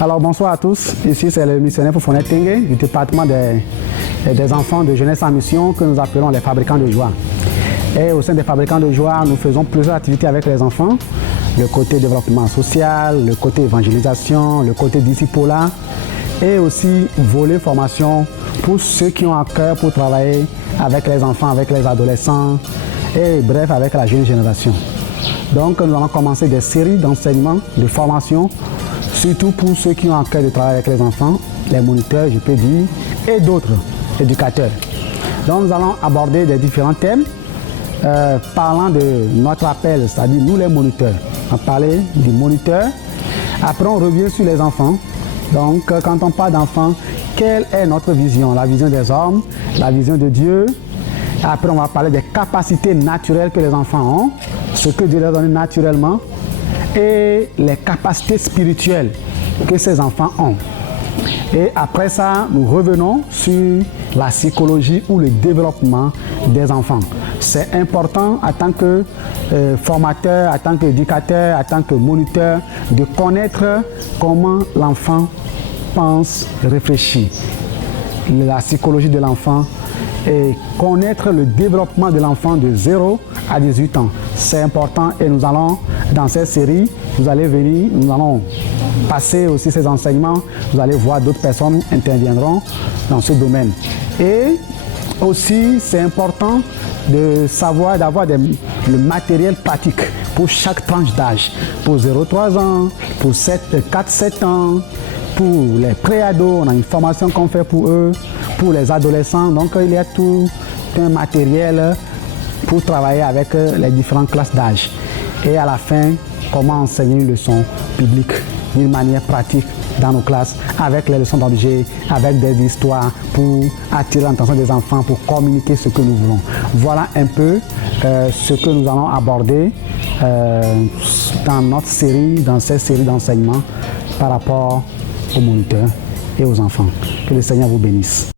Alors bonsoir à tous, ici c'est le missionnaire Foufonet Tengue du département des enfants de jeunesse en mission que nous appelons les fabricants de joie. Et au sein des fabricants de joie, nous faisons plusieurs activités avec les enfants. Le côté développement social, le côté évangélisation, le côté discipolat et aussi volet formation pour ceux qui ont à cœur pour travailler avec les enfants, avec les adolescents et bref avec la jeune génération. Donc nous allons commencer des séries d'enseignements, de formation, surtout pour ceux qui ont à cœur de travailler avec les enfants, les moniteurs, je peux dire, et d'autres éducateurs. Donc nous allons aborder des différents thèmes parlant de notre appel, c'est-à-dire nous les moniteurs. On va parler du moniteur. Après on revient sur les enfants. Donc quand on parle d'enfants, quelle est notre vision? La vision des hommes, la vision de Dieu. Après on va parler des capacités naturelles que les enfants ont, ce que Dieu leur donne naturellement, et les capacités spirituelles que ces enfants ont. Et après ça, nous revenons sur la psychologie ou le développement des enfants. C'est important en tant que formateur, en tant qu'éducateur, en tant que moniteur, de connaître comment l'enfant pense, réfléchit, la psychologie de l'enfant et connaître le développement de l'enfant de 0 à 18 ans. C'est important et nous allons, dans cette série, vous allez venir, nous allons passer aussi ces enseignements, vous allez voir d'autres personnes interviendront dans ce domaine. Et aussi, c'est important de savoir, d'avoir le matériel pratique pour chaque tranche d'âge, pour 0-3 ans, pour 4-7 ans, pour les pré-ados, on a une formation qu'on fait pour eux, pour les adolescents, donc il y a tout un matériel pour travailler avec les différentes classes d'âge. Et à la fin, comment enseigner une leçon publique d'une manière pratique dans nos classes, avec les leçons d'objet, avec des histoires pour attirer l'attention des enfants, pour communiquer ce que nous voulons. Voilà un peu ce que nous allons aborder dans notre série, dans cette série d'enseignements par rapport aux moniteurs et aux enfants. Que le Seigneur vous bénisse.